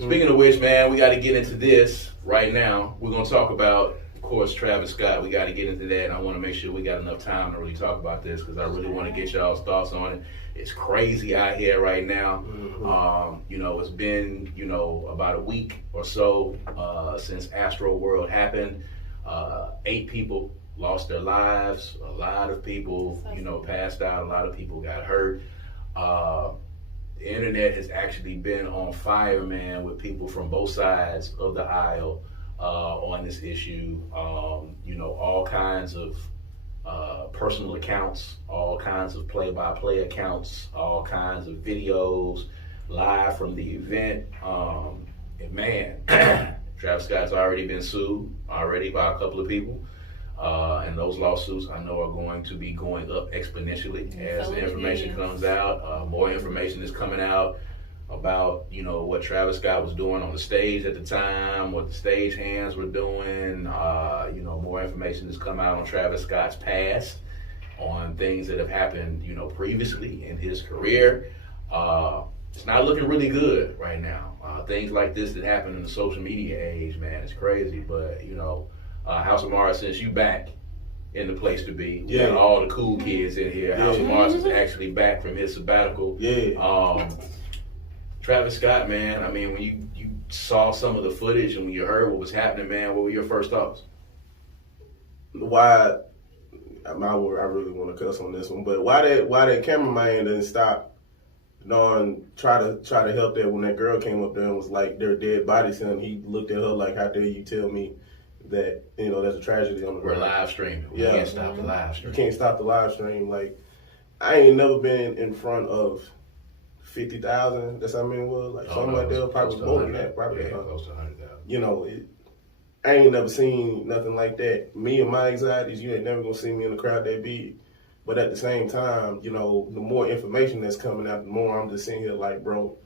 Speaking of which, man, we got to get into this right now. We're going to talk about, of course, Travis Scott. We got to get into that, and I want to make sure we got enough time to really talk about this because I really want to get y'all's thoughts on it. It's crazy out here right now. It's been, about a week or so since Astroworld happened. 8 people lost their lives. A lot of people, passed out. A lot of people got hurt. The internet has actually been on fire, man, with people from both sides of the aisle on this issue. All kinds of personal accounts, all kinds of play-by-play accounts, all kinds of videos live from the event. And man, Travis Scott's already been sued by a couple of people. And those lawsuits I know are going to be going up exponentially as the information comes out. More information is coming out about, what Travis Scott was doing on the stage at the time, what the stage hands were doing. More information has come out on Travis Scott's past, on things that have happened, previously in his career. It's not looking really good right now. Things like this that happen in the social media age, man, it's crazy. But, House of Mars, since you back in the place to be, all the cool kids in here. House of Mars is actually back from his sabbatical. Travis Scott, man, I mean, when you saw some of the footage and when you heard what was happening, man, what were your first thoughts? I really want to cuss on this one, but why that cameraman didn't stop try to help that when that girl came up there and was like, their dead bodies, and he looked at her like, how dare you tell me that, there's a tragedy on the ground. We're live streaming. We can't stop the live stream. You can't stop the live stream. Like, I ain't never been in front of 50,000. That's how many it was. Like, something like that. Probably more than that. Probably close to 100,000. I ain't never seen nothing like that. Me and my anxieties, you ain't never gonna see me in a crowd that big. But at the same time, the more information that's coming out, the more I'm just sitting here like, bro,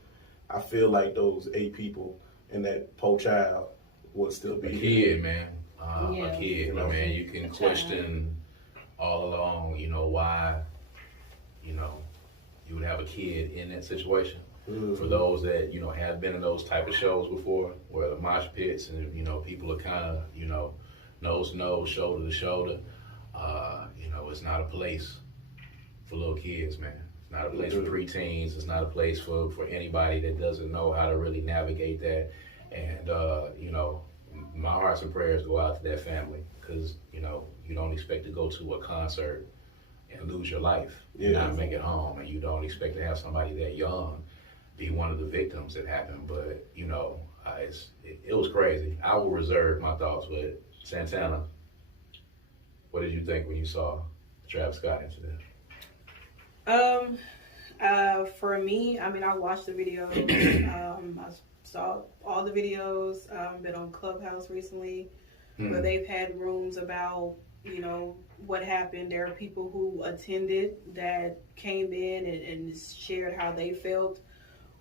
I feel like those 8 people and that poor child would still be a kid, man. A kid. Man, you can question all along, why, you would have a kid in that situation. For those that, have been in those type of shows before, where the mosh pits and, people are kind of, nose to nose, shoulder to shoulder. It's not a place for little kids, man. It's not a place for preteens. It's not a place for anybody that doesn't know how to really navigate that. And, my hearts and prayers go out to that family because, you don't expect to go to a concert and lose your life and not make it home. And you don't expect to have somebody that young be one of the victims that happened. But, it was crazy. I will reserve my thoughts with Santana. What did you think when you saw the Travis Scott incident? For me, I watched the video. I saw all the videos. Been on Clubhouse recently, where they've had rooms about, what happened. There are people who attended that came in and shared how they felt,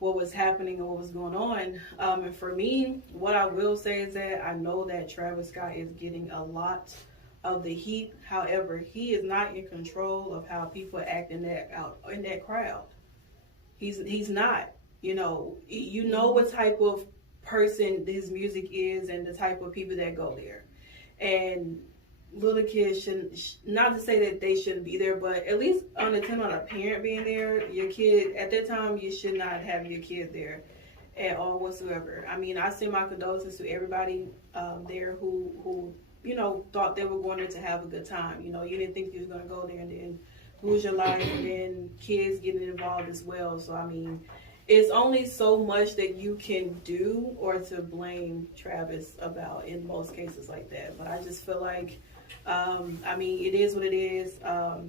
what was happening and what was going on. And for me, what I will say is that I know that Travis Scott is getting a lot of the heat. However, he is not in control of how people act in that crowd. He's not. What type of person his music is and the type of people that go there. And little kids shouldn't, not to say that they shouldn't be there, but at least depending on a parent being there, your kid, at that time, you should not have your kid there at all whatsoever. I send my condolences to everybody there who thought they were going there to have a good time. You didn't think you was going to go there and then lose your life, and then kids getting involved as well. So, it's only so much that you can do or to blame Travis about in most cases like that. But I just feel like, it is what it is.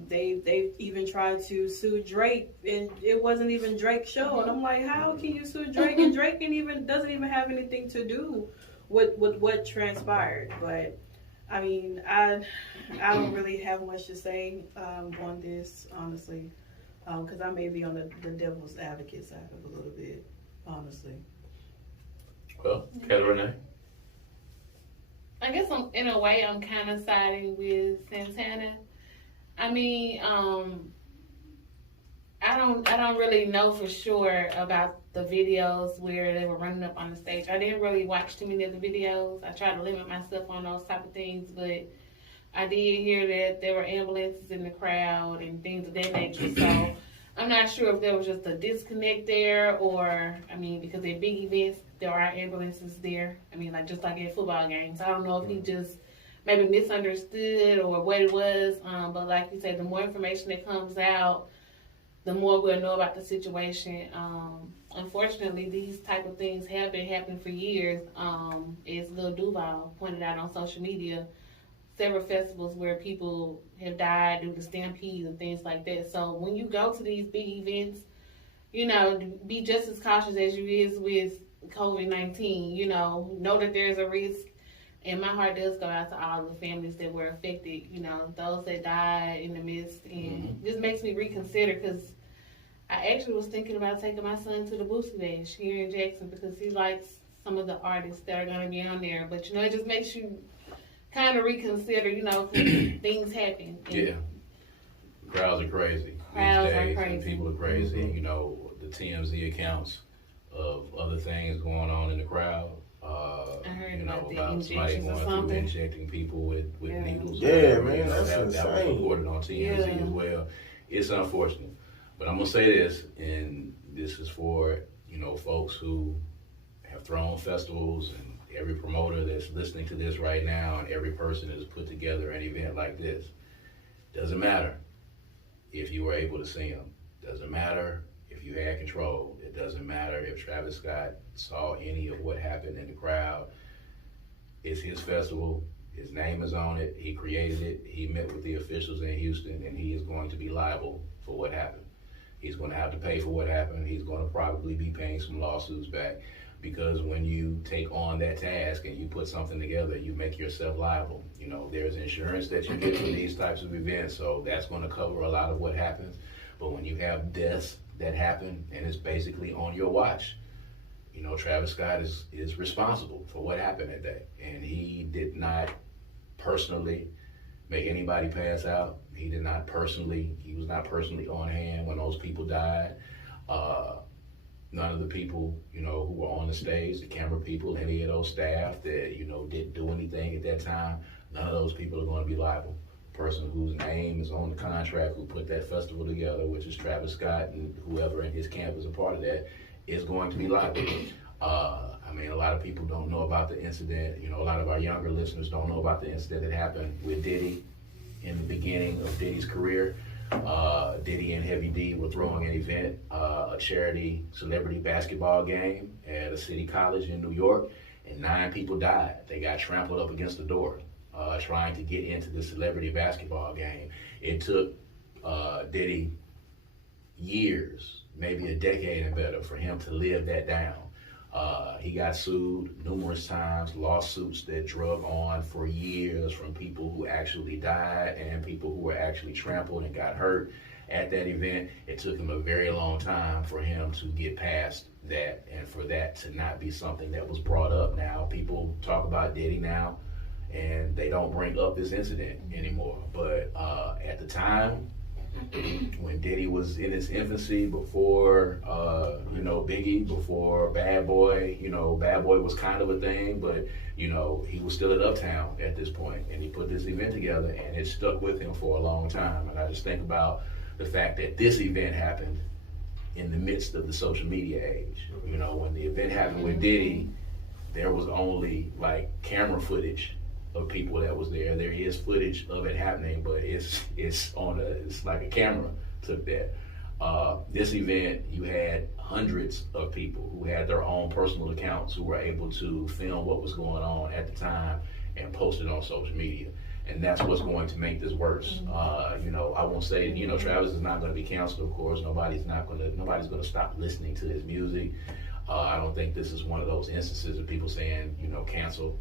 They've even tried to sue Drake, and it wasn't even Drake's show. And I'm like, how can you sue Drake? And Drake doesn't even have anything to do with what transpired. But I don't really have much to say on this, honestly, because I may be on the devil's advocate side of a little bit, honestly. Well, Kelly Renee? I guess in a way I'm kind of siding with Santana. I don't really know for sure about the videos where they were running up on the stage. I didn't really watch too many of the videos. I tried to limit myself on those type of things, but I did hear that there were ambulances in the crowd and things of that nature. So I'm not sure if there was just a disconnect there, or, I mean, because at big events, there are ambulances there. I mean, like just like at football games. I don't know if he just maybe misunderstood or what it was. But like you said, the more information that comes out, the more we'll know about the situation. Unfortunately, these type of things have been happening for years. As Lil Duval pointed out on social media, several festivals where people have died due to stampedes and things like that. So when you go to these big events, you know, be just as cautious as you is with COVID-19. You know that there's a risk. And my heart does go out to all the families that were affected, you know, those that died in the midst. And this makes me reconsider, because I actually was thinking about taking my son to the Boosie Bash here in Jackson, because he likes some of the artists that are going to be on there. But, you know, it just makes you kind of reconsider, you know, things happen. And yeah. Crowds are crazy. Crowds these are days, crazy. And people are crazy. You know, the TMZ accounts of other things going on in the crowd. I heard you know, about the somebody injections or going through something. injecting people with needles. Yeah, or whatever. man, You know, that's that was insane. reported on TMZ as well. It's unfortunate. But I'm going to say this, and this is for, you know, folks who have thrown festivals, and every promoter that's listening to this right now, and every person that has put together an event like this. Doesn't matter if you were able to see him. Doesn't matter if you had control. It doesn't matter if Travis Scott saw any of what happened in the crowd. It's his festival. His name is on it. He created it. He met with the officials in Houston, and he is going to be liable for what happened. He's going to have to pay for what happened. He's going to probably be paying some lawsuits back, because when you take on that task and you put something together, you make yourself liable. You know, there's insurance that you get for these types of events, so that's going to cover a lot of what happens. But when you have deaths that happen and it's basically on your watch, you know, Travis Scott is responsible for what happened that day. And he did not personally make anybody pass out. He was not personally on hand when those people died. None of the people, you know, who were on the stage, the camera people, any of those staff that, you know, didn't do anything at that time, none of those people are going to be liable. The person whose name is on the contract, who put that festival together, which is Travis Scott, and whoever in his camp is a part of that, is going to be liable. I mean, a lot of people don't know about the incident. You know, a lot of our younger listeners don't know about the incident that happened with Diddy in the beginning of Diddy's career. Diddy and Heavy D were throwing an event, a charity celebrity basketball game at a city college in New York, and 9 people died. They got trampled up against the door trying to get into the celebrity basketball game. It took Diddy years, maybe a decade and better, for him to live that down. He got sued numerous times, lawsuits that drug on for years from people who actually died and people who were actually trampled and got hurt at that event. It took him a very long time for him to get past that, and for that to not be something that was brought up. Now, people talk about Diddy now, and they don't bring up this incident anymore. But at the time, when Diddy was in his infancy, before, you know, Biggie, before Bad Boy, you know, Bad Boy was kind of a thing, but, you know, he was still at Uptown at this point, and he put this event together, and it stuck with him for a long time. And I just think about the fact that this event happened in the midst of the social media age. You know, when the event happened with Diddy, there was only, like, camera footage of people that was there. There is footage of it happening, but it's like a camera took that. This event, you had hundreds of people who had their own personal accounts who were able to film what was going on at the time and post it on social media. And that's what's going to make this worse. You know, I won't say, you know, Travis is not going to be canceled, of course. Nobody's going to stop listening to his music. I don't think this is one of those instances of people saying, you know, cancel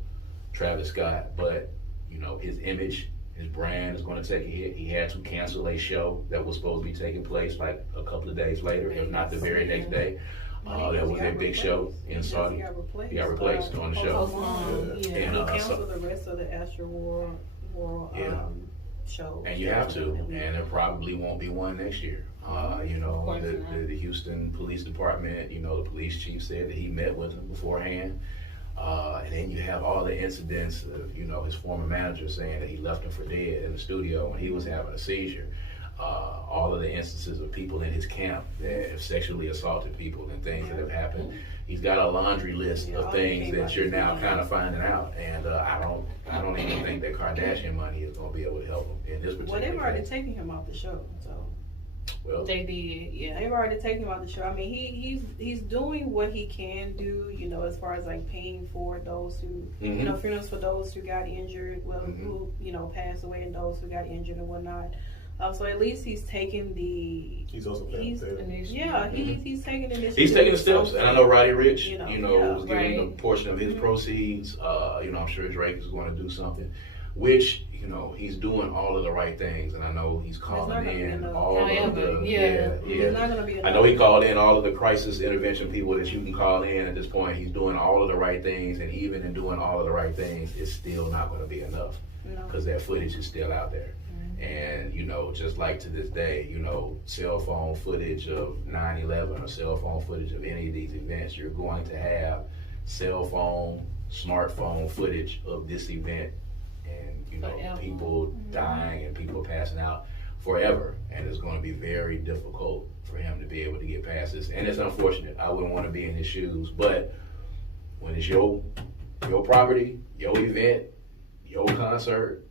Travis Scott, but, you know, his image, his brand is going to take a hit. He had to cancel a show that was supposed to be taking place like a couple of days later, if not the very next day. That was a big show in Saudi. He got replaced on the show. And canceled the rest of the Astroworld show. And you have to, and there probably won't be one next year. You know, Of course not. the Houston Police Department, you know, the police chief said that he met with him beforehand. And then you have all the incidents of, you know, his former manager saying that he left him for dead in the studio when he was having a seizure. All of the instances of people in his camp that have sexually assaulted people and things that have happened. He's got a laundry list of things that you're now kind of finding out. And I don't even think that Kardashian money is going to be able to help him in this particular Well, they've already case. taken him off the show, so. Well, They did, yeah. They've already taken him off the show. I mean, he's doing what he can do, you know, as far as like paying for those who, you know, funerals for those who got injured, well, who, you know, passed away, and those who got injured and whatnot. So at least he's taking the. He's also paying for that. Yeah, he's taking the initiative. he's taking the steps, and I know Roddy Ricch, You know, was giving a portion of his proceeds. You know, I'm sure Drake is going to do something, which, you know, he's doing all of the right things, and I know he's calling in all of the It's not gonna be enough. I know he called in all of the crisis intervention people that you can call in at this point. He's doing all of the right things, and even in doing all of the right things, it's still not going to be enough because that footage is still out there. And, you know, just like to this day, you know, cell phone footage of 9/11 or cell phone footage of any of these events, you're going to have cell phone, smartphone footage of this event, and, you know, people dying and people passing out forever. And it's going to be very difficult for him to be able to get past this. And it's unfortunate. I wouldn't want to be in his shoes. But when it's your property, your event, your concert,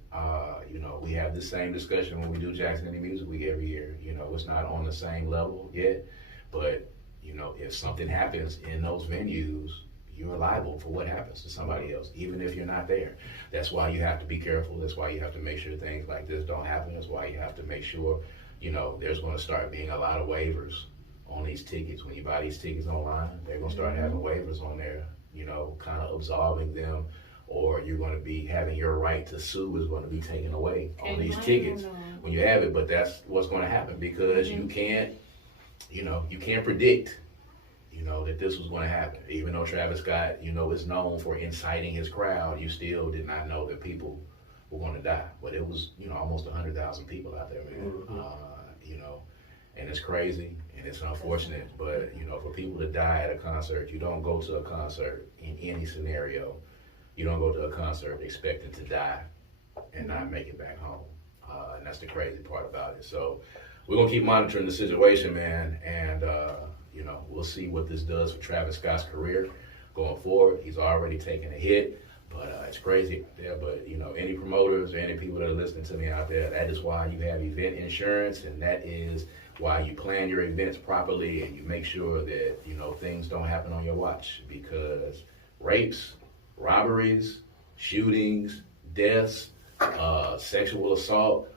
you know, we have the same discussion when we do Jackson Indie Music Week every year. You know, it's not on the same level yet, but, you know, if something happens in those venues, you're liable for what happens to somebody else, even if you're not there. That's why you have to be careful. That's why you have to make sure things like this don't happen. That's why you have to make sure, you know, there's going to start being a lot of waivers on these tickets. When you buy these tickets online, they're going to start having waivers on there, you know, kind of absolving them, or you're going to be having your right to sue is going to be taken away on these tickets when you have it. But that's what's going to happen because you can't predict, you know, that this was going to happen. Even though Travis Scott, you know, is known for inciting his crowd, you still did not know that people were going to die. But it was, you know, almost 100,000 people out there, man. You know, and it's crazy and it's unfortunate. But, you know, for people to die at a concert, you don't go to a concert in any scenario. You don't go to a concert expecting to die and not make it back home. And that's the crazy part about it. So we're going to keep monitoring the situation, man. And, you know, we'll see what this does for Travis Scott's career going forward. He's already taken a hit, but it's crazy out there. But, you know, any promoters or any people that are listening to me out there, that is why you have event insurance, and that is why you plan your events properly and you make sure that, you know, things don't happen on your watch, because rapes, robberies, shootings, deaths, sexual assault,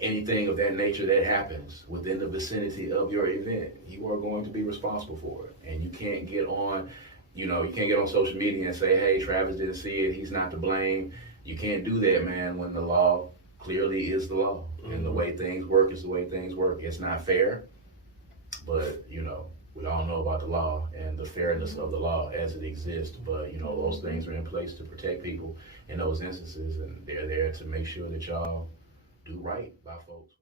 anything of that nature that happens within the vicinity of your event, you are going to be responsible for it. And you can't get on, you know, you can't get on social media and say, hey, Travis didn't see it, he's not to blame. You can't do that, man, when the law clearly is the law. And the way things work is the way things work. It's not fair, but, you know, we all know about the law and the fairness of the law as it exists, but, you know, those things are in place to protect people in those instances, and they're there to make sure that y'all do right by folks.